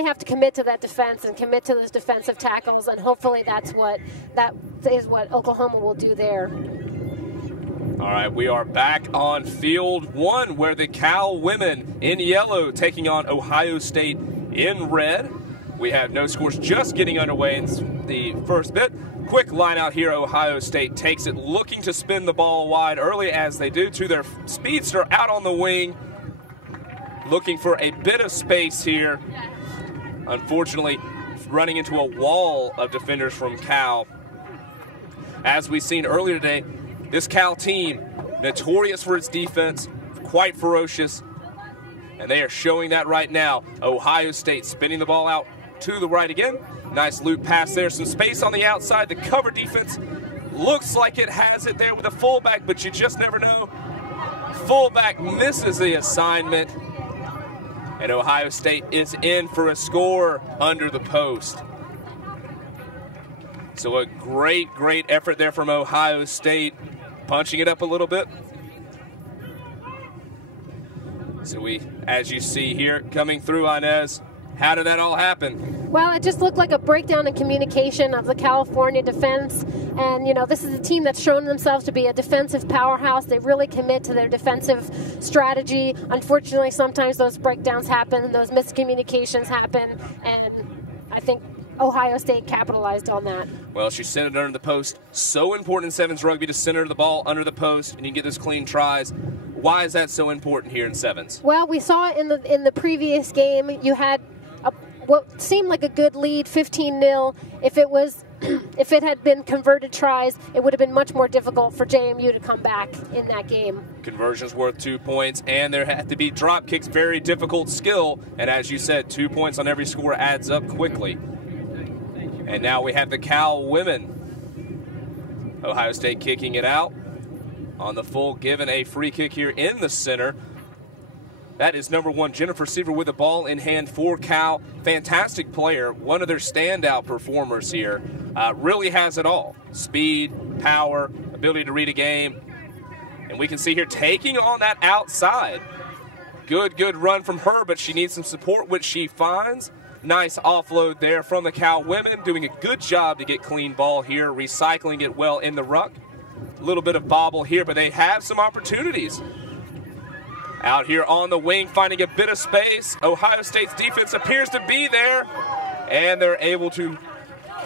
They have to commit to that defense and commit to those defensive tackles, and hopefully that is what Oklahoma will do there. All right, we are back on field 1 where the Cal women in yellow taking on Ohio State in red. We have no scores just getting underway in the first bit. Quick line out here. Ohio State takes it, looking to spin the ball wide early as they do to their speedster out on the wing. Looking for a bit of space here. Unfortunately, running into a wall of defenders from Cal. As we've seen earlier today, this Cal team, notorious for its defense, quite ferocious, and they are showing that right now. Ohio State spinning the ball out to the right again. Nice loop pass there, some space on the outside. The cover defense looks like it has it there with a fullback, but you just never know. Fullback misses the assignment, and Ohio State is in for a score under the post. So a great effort there from Ohio State, punching it up a little bit. So we, as you see here, coming through, Inez, how did that all happen? Well, it just looked like a breakdown in communication of the California defense. And, you know, this is a team that's shown themselves to be a defensive powerhouse. They really commit to their defensive strategy. Unfortunately, sometimes those breakdowns happen, those miscommunications happen, and I think Ohio State capitalized on that. Well, she centered under the post. So important in sevens rugby to center the ball under the post, and you get those clean tries. Why is that so important here in sevens? Well, we saw in the previous game you had what seemed like a good lead, 15-0. If it had been converted tries, it would have been much more difficult for JMU to come back in that game. Conversions worth 2 points, and there had to be drop kicks, very difficult skill. And as you said, 2 points on every score adds up quickly. And now we have the Cal women. Ohio State kicking it out on the full, given a free kick here in the center. That is number 1, Jennifer Seaver, with the ball in hand for Cal. Fantastic player, one of their standout performers here. Really has it all. Speed, power, ability to read a game. And we can see here taking on that outside. Good run from her, but she needs some support, which she finds. Nice offload there from the Cal women, doing a good job to get clean ball here, recycling it well in the ruck. A little bit of bobble here, but they have some opportunities. Out here on the wing, finding a bit of space. Ohio State's defense appears to be there, and they're able to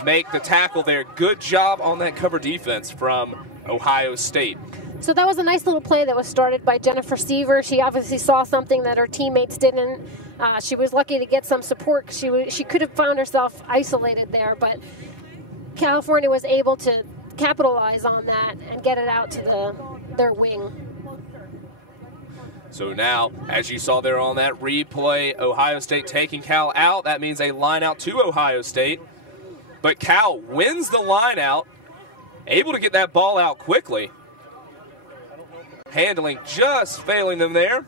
make the tackle there. Good job on that cover defense from Ohio State. So that was a nice little play that was started by Jennifer Seaver. She obviously saw something that her teammates didn't. She was lucky to get some support. She could have found herself isolated there, but California was able to capitalize on that and get it out to their wing. So now, as you saw there on that replay, Ohio State taking Cal out. That means a line out to Ohio State. But Cal wins the line out, able to get that ball out quickly. Handling just failing them there.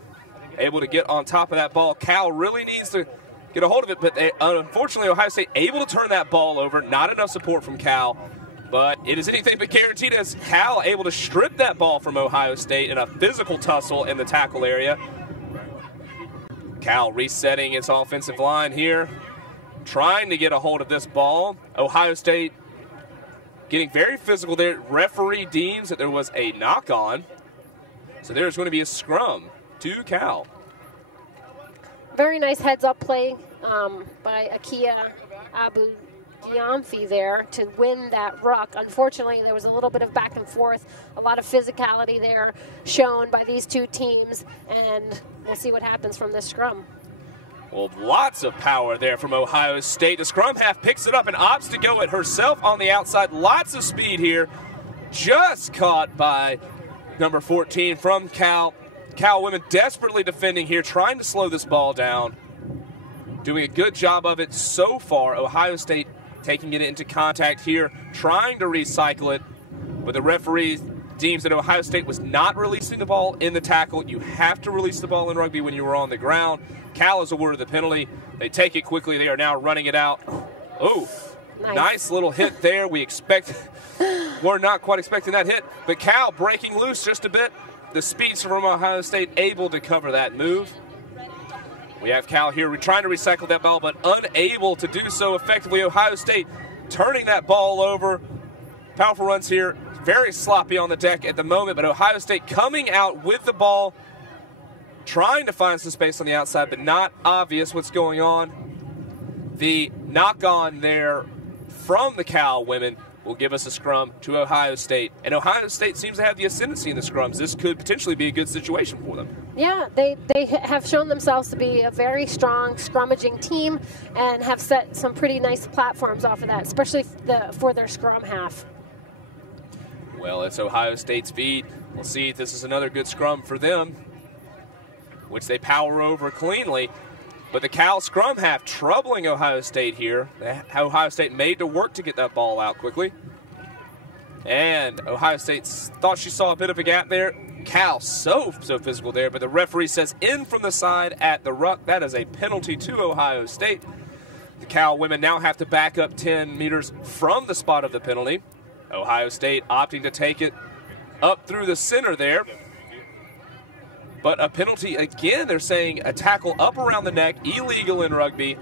Able to get on top of that ball. Cal really needs to get a hold of it, but unfortunately Ohio State able to turn that ball over. Not enough support from Cal. But it is anything but guaranteed as Cal able to strip that ball from Ohio State in a physical tussle in the tackle area. Cal resetting its offensive line here, trying to get a hold of this ball. Ohio State getting very physical there. Referee deems that there was a knock on. So there's going to be a scrum to Cal. Very nice heads-up play by Akia Abu Giamfi there to win that ruck. Unfortunately, there was a little bit of back and forth, a lot of physicality there shown by these two teams, and we'll see what happens from this scrum. Well, lots of power there from Ohio State. The scrum half picks it up and opts to go it herself on the outside. Lots of speed here. Just caught by number 14 from Cal. Cal women desperately defending here, trying to slow this ball down. Doing a good job of it so far. Ohio State taking it into contact here, trying to recycle it, but the referee deems that Ohio State was not releasing the ball in the tackle. You have to release the ball in rugby when you were on the ground. Cal is awarded the penalty. They take it quickly. They are now running it out. Oh, nice little hit there. We're not quite expecting that hit, but Cal breaking loose just a bit. The speeds from Ohio State able to cover that move. We have Cal here trying to recycle that ball, but unable to do so effectively. Ohio State turning that ball over. Powerful runs here. Very sloppy on the deck at the moment, but Ohio State coming out with the ball, trying to find some space on the outside, but not obvious what's going on. The knock-on there from the Cal women will give us a scrum to Ohio State. And Ohio State seems to have the ascendancy in the scrums. This could potentially be a good situation for them. Yeah, they have shown themselves to be a very strong scrummaging team and have set some pretty nice platforms off of that, especially for their scrum half. Well, it's Ohio State's feed. We'll see if this is another good scrum for them, which they power over cleanly. But the Cal scrum half troubling Ohio State here. Ohio State made to work to get that ball out quickly. And Ohio State thought she saw a bit of a gap there. Cal so physical there, but the referee says in from the side at the ruck. That is a penalty to Ohio State. The Cal women now have to back up 10 meters from the spot of the penalty. Ohio State opting to take it up through the center there. But a penalty again, they're saying a tackle up around the neck, illegal in rugby.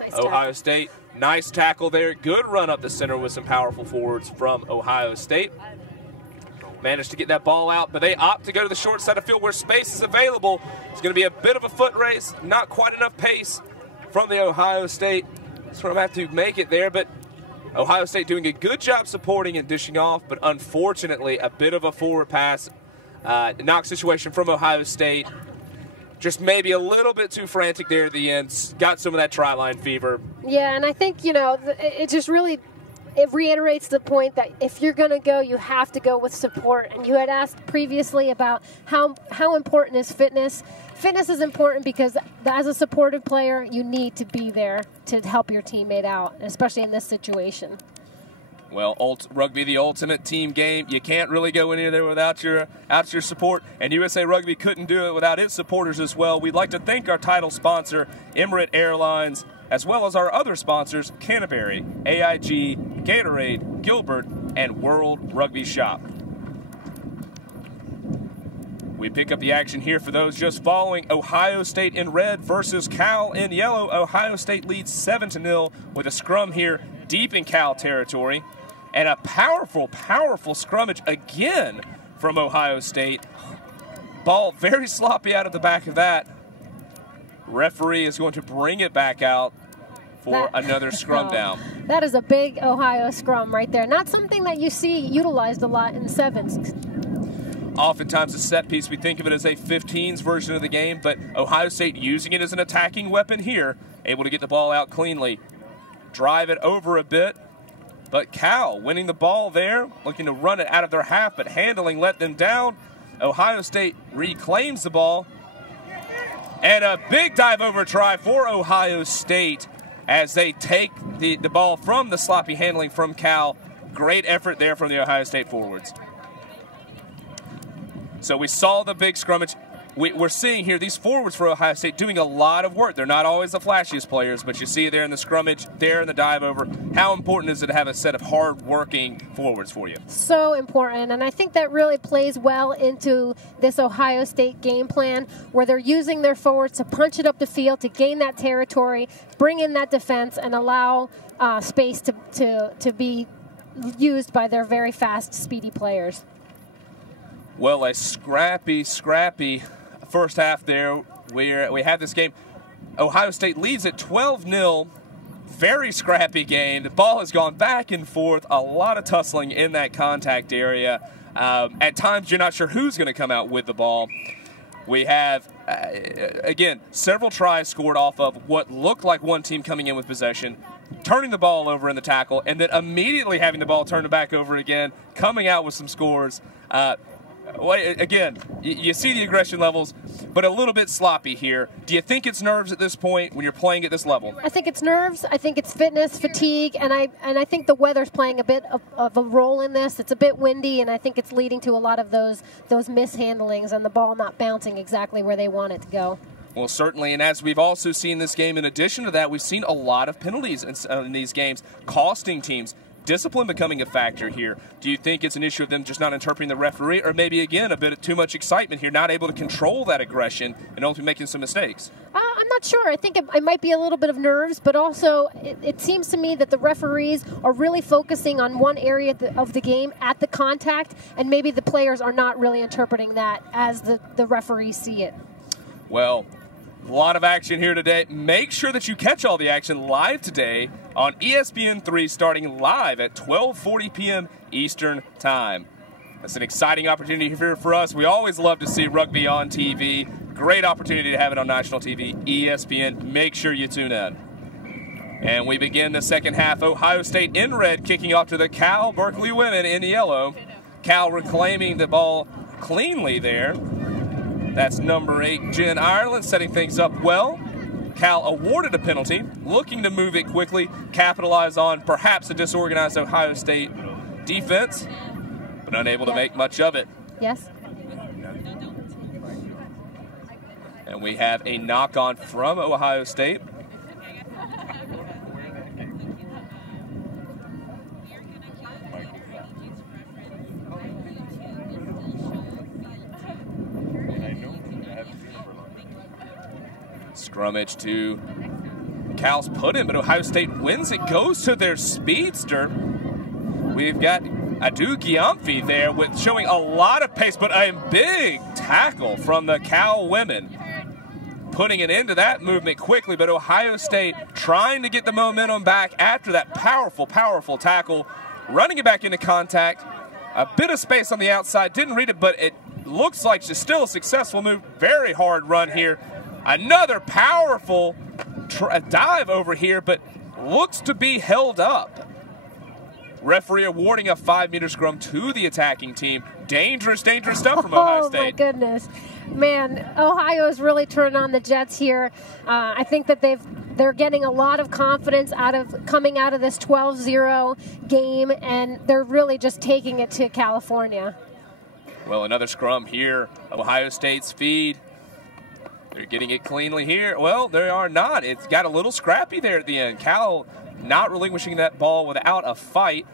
Nice Ohio State, nice tackle there. Good run up the center with some powerful forwards from Ohio State. Managed to get that ball out, but they opt to go to the short side of field where space is available. It's going to be a bit of a foot race, not quite enough pace from the Ohio State. So I'm going to have to make it there, but Ohio State doing a good job supporting and dishing off, but unfortunately a bit of a forward pass. Knock situation from Ohio State. Just maybe a little bit too frantic there at the end. Got some of that try-line fever. Yeah, and I think, it just really reiterates the point that if you're going to go, you have to go with support. And you had asked previously about how important is fitness. Fitness is important because as a supportive player, you need to be there to help your teammate out, especially in this situation. Well, rugby, the ultimate team game. You can't really go in there without your support, and USA Rugby couldn't do it without its supporters as well. We'd like to thank our title sponsor, Emirates Airlines, as well as our other sponsors, Canterbury, AIG, Gatorade, Gilbert, and World Rugby Shop. We pick up the action here for those just following. Ohio State in red versus Cal in yellow. Ohio State leads 7-0 with a scrum here deep in Cal territory. And a powerful, powerful scrummage again from Ohio State. Ball very sloppy out of the back of that. Referee is going to bring it back out for another scrum down. That is a big Ohio scrum right there. Not something that you see utilized a lot in sevens. Oftentimes a set piece, we think of it as a 15s version of the game, but Ohio State using it as an attacking weapon here, able to get the ball out cleanly. Drive it over a bit. But Cal winning the ball there, looking to run it out of their half, but handling let them down. Ohio State reclaims the ball. And a big dive over try for Ohio State as they take the ball from the sloppy handling from Cal. Great effort there from the Ohio State forwards. So we saw the big scrummage. We're seeing here these forwards for Ohio State doing a lot of work. They're not always the flashiest players, but you see there in the scrummage, there in the dive over, how important is it to have a set of hard-working forwards for you? So important, and I think that really plays well into this Ohio State game plan where they're using their forwards to punch it up the field, to gain that territory, bring in that defense, and allow space to be used by their very fast, speedy players. Well, a scrappy first half there where we have this game. Ohio State leads at 12-0. Very scrappy game. The ball has gone back and forth. A lot of tussling in that contact area. At times, you're not sure who's going to come out with the ball. We have, again, several tries scored off of what looked like one team coming in with possession, turning the ball over in the tackle, and then immediately having the ball turned back over again, coming out with some scores. Again, you see the aggression levels, but a little bit sloppy here. Do you think it's nerves at this point when you're playing at this level? I think it's nerves. I think it's fitness, fatigue, and I think the weather's playing a bit of a role in this. It's a bit windy, and I think it's leading to a lot of those mishandlings and the ball not bouncing exactly where they want it to go. Well, certainly, and as we've also seen this game, in addition to that, we've seen a lot of penalties in these games, costing teams. discipline becoming a factor here? Do you think it's an issue of them just not interpreting the referee, or maybe, again, a bit of too much excitement here, not able to control that aggression and ultimately making some mistakes? I'm not sure. I think it might be a little bit of nerves, but also it seems to me that the referees are really focusing on one area of the game at the contact, and maybe the players are not really interpreting that as the referees see it. Well, a lot of action here today. Make sure that you catch all the action live today on ESPN3, starting live at 12:40 p.m. Eastern Time. That's an exciting opportunity here for us. We always love to see rugby on TV. Great opportunity to have it on national TV. ESPN, make sure you tune in. And we begin the second half. Ohio State in red, kicking off to the Cal Berkeley women in yellow. Cal reclaiming the ball cleanly there. That's number 8, Jen Ireland, setting things up well. Cal awarded a penalty, looking to move it quickly, capitalize on perhaps a disorganized Ohio State defense, but unable to make much of it. Yes. And we have a knock-on from Ohio State. Scrummage to Cal's put in, but Ohio State wins it, goes to their speedster. We've got Adu Giamfi there with showing a lot of pace, but a big tackle from the Cal women, putting an end to that movement quickly. But Ohio State trying to get the momentum back after that powerful, powerful tackle, running it back into contact. A bit of space on the outside, didn't read it, but it looks like she's still a successful move. Very hard run here. Another powerful dive over here, but looks to be held up. Referee awarding a 5-meter scrum to the attacking team. Dangerous, dangerous stuff from Ohio State. Oh, my goodness. Man, Ohio is really turning on the Jets here. I think that they're getting a lot of confidence coming out of this 12-0 game, and they're really just taking it to California. Well, another scrum here. Ohio State's feed. They're getting it cleanly here. Well, they are not. It's got a little scrappy there at the end. Cal not relinquishing that ball without a fight.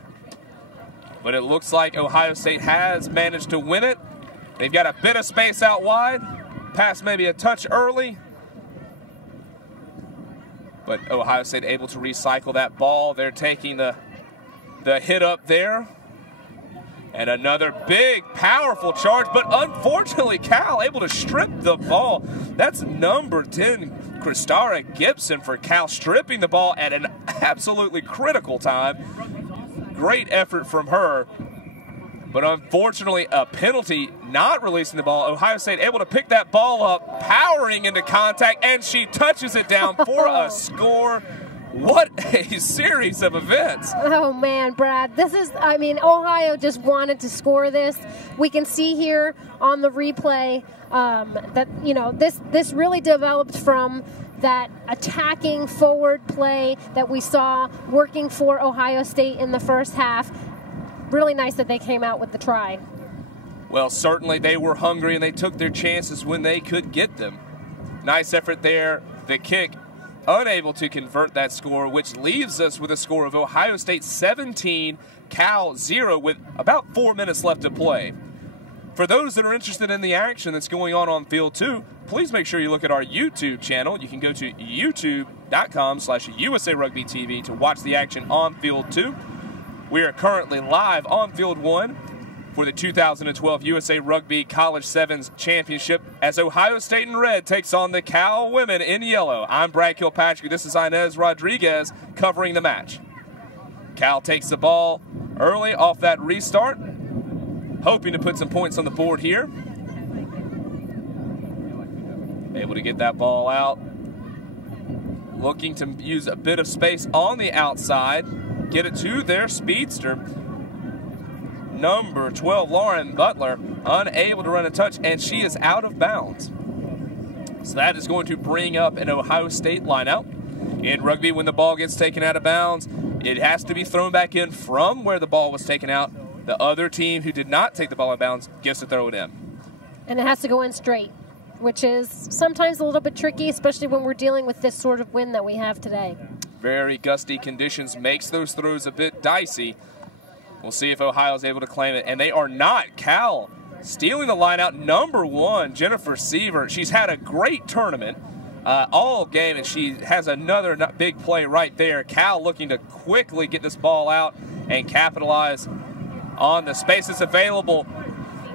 But it looks like Ohio State has managed to win it. They've got a bit of space out wide. Pass maybe a touch early. But Ohio State able to recycle that ball. They're taking the hit up there. And another big, powerful charge, but unfortunately, Cal able to strip the ball. That's number 10, Kristara Gibson for Cal, stripping the ball at an absolutely critical time. Great effort from her. But unfortunately, a penalty, not releasing the ball. Ohio State able to pick that ball up, powering into contact, and she touches it down for a score. What a series of events. Oh, man, Brad. Ohio just wanted to score this. We can see here on the replay that, this really developed from that attacking forward play that we saw working for Ohio State in the first half. Really nice that they came out with the try. Well, certainly they were hungry and they took their chances when they could get them. Nice effort there. The kick, unable to convert that score, which leaves us with a score of Ohio State 17, Cal 0 with about 4 minutes left to play. For those that are interested in the action that's going on field 2, please make sure you look at our YouTube channel. You can go to youtube.com/USA Rugby TV to watch the action on field 2. We are currently live on field 1 for the 2012 USA Rugby College Sevens Championship as Ohio State in red takes on the Cal women in yellow. I'm Brad Kilpatrick. This is Inez Rodriguez covering the match. Cal takes the ball early off that restart, hoping to put some points on the board here. Able to get that ball out. Looking to use a bit of space on the outside, get it to their speedster. Number 12, Lauren Butler, unable to run a touch, and she is out of bounds. So that is going to bring up an Ohio State lineout. In rugby, when the ball gets taken out of bounds, it has to be thrown back in from where the ball was taken out. The other team who did not take the ball out of bounds gets to throw it in. And it has to go in straight, which is sometimes a little bit tricky, especially when we're dealing with this sort of wind that we have today. Very gusty conditions makes those throws a bit dicey. We'll see if Ohio's able to claim it, and they are not. Cal stealing the line out. Number 1, Jennifer Seaver. She's had a great tournament all game, and she has another big play right there. Cal looking to quickly get this ball out and capitalize on the space that's available.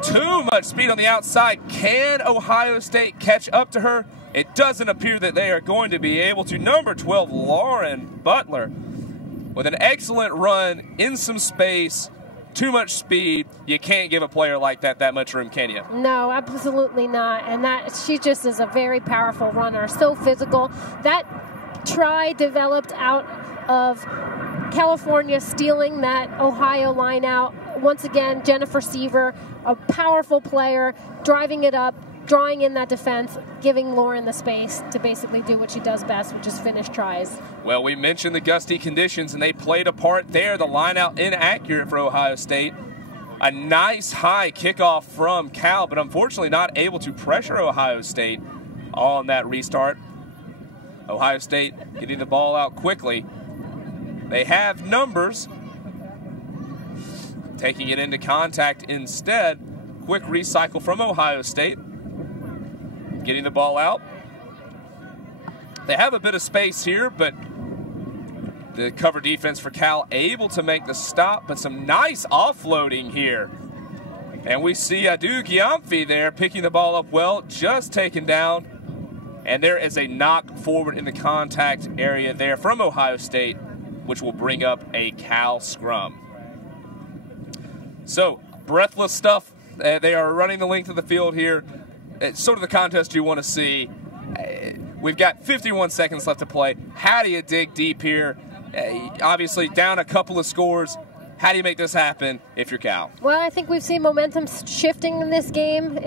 Too much speed on the outside. Can Ohio State catch up to her? It doesn't appear that they are going to be able to. Number 12, Lauren Butler, with an excellent run in some space. Too much speed. You can't give a player like that much room, can you? No, absolutely not. And she just is a very powerful runner, so physical. That try developed out of California stealing that Ohio line out. Once again, Jennifer Seaver, a powerful player, driving it up, drawing in that defense, giving Lauren the space to basically do what she does best, which is finish tries. Well, we mentioned the gusty conditions, and they played a part there. The line out inaccurate for Ohio State. A nice high kickoff from Cal, but unfortunately not able to pressure Ohio State on that restart. Ohio State getting the ball out quickly. They have numbers. Taking it into contact instead. Quick recycle from Ohio State. Getting the ball out. They have a bit of space here, but the cover defense for Cal able to make the stop, but some nice offloading here. And we see Adu Gyamfi there picking the ball up well, just taken down. And there is a knock forward in the contact area there from Ohio State, which will bring up a Cal scrum. So, breathless stuff. They are running the length of the field here. It's sort of the contest you want to see. We've got 51 seconds left to play. How do you dig deep here? Obviously, down a couple of scores. How do you make this happen if you're Cal? Well, I think we've seen momentum shifting in this game.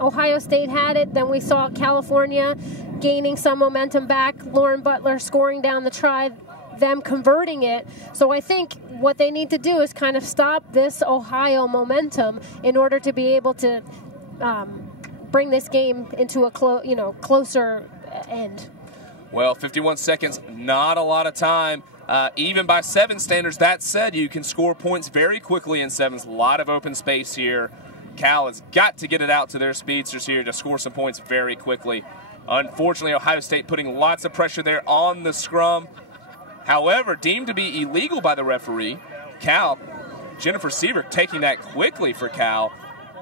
Ohio State had it. Then we saw California gaining some momentum back. Lauren Butler scoring down the try, them converting it. So I think what they need to do is kind of stop this Ohio momentum in order to be able to bring this game into a closer end. Well, 51 seconds, not a lot of time. Even by 7 standards. That said, you can score points very quickly in 7s. A lot of open space here. Cal has got to get it out to their speedsters here to score some points very quickly. Unfortunately, Ohio State putting lots of pressure there on the scrum. However, deemed to be illegal by the referee. Cal, Jennifer Seaver taking that quickly for Cal.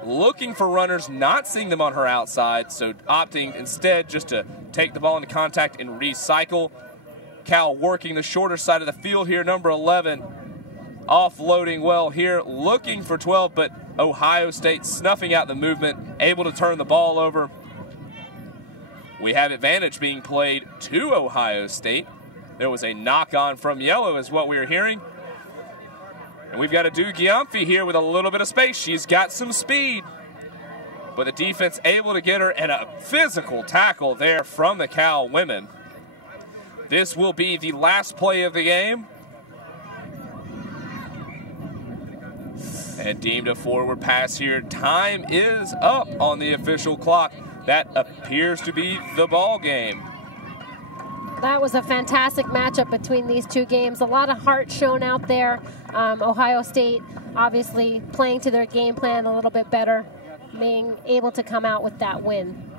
Looking for runners, not seeing them on her outside, so opting instead just to take the ball into contact and recycle. Cal working the shorter side of the field here, number 11. Offloading well here, looking for 12, but Ohio State snuffing out the movement, able to turn the ball over. We have advantage being played to Ohio State. There was a knock-on from yellow is what we're hearing. And we've got Adu Gyamfi here with a little bit of space. She's got some speed. But the defense able to get her, and a physical tackle there from the Cal women. This will be the last play of the game. And deemed a forward pass here. Time is up on the official clock. That appears to be the ball game. That was a fantastic matchup between these two games. A lot of heart shown out there. Ohio State obviously playing to their game plan a little bit better, being able to come out with that win.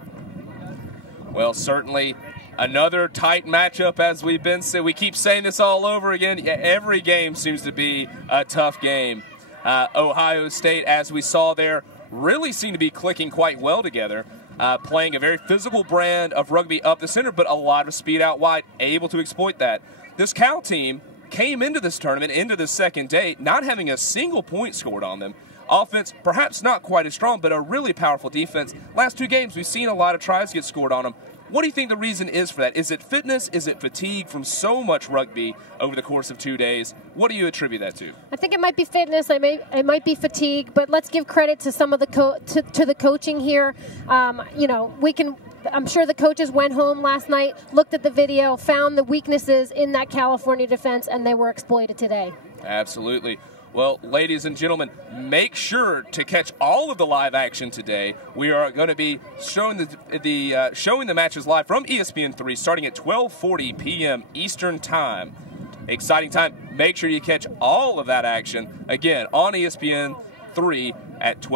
Well, certainly another tight matchup, as we've been saying. We keep saying this all over again. Every game seems to be a tough game. Ohio State, as we saw there, really seem to be clicking quite well together. Playing a very physical brand of rugby up the center, but a lot of speed out wide, able to exploit that. This Cal team came into this tournament, into the second day, not having a single point scored on them. Offense, perhaps not quite as strong, but a really powerful defense. Last 2 games, we've seen a lot of tries get scored on them. What do you think the reason is for that? Is it fitness? Is it fatigue from so much rugby over the course of 2 days? What do you attribute that to? I think it might be fitness. It might be fatigue. But let's give credit to some of the to the coaching here. I'm sure the coaches went home last night, looked at the video, found the weaknesses in that California defense, and they were exploited today. Absolutely. Well, ladies and gentlemen, make sure to catch all of the live action today. We are going to be showing the matches live from ESPN3 starting at 12:40 p.m. Eastern Time. Exciting time. Make sure you catch all of that action again on ESPN3 at 12.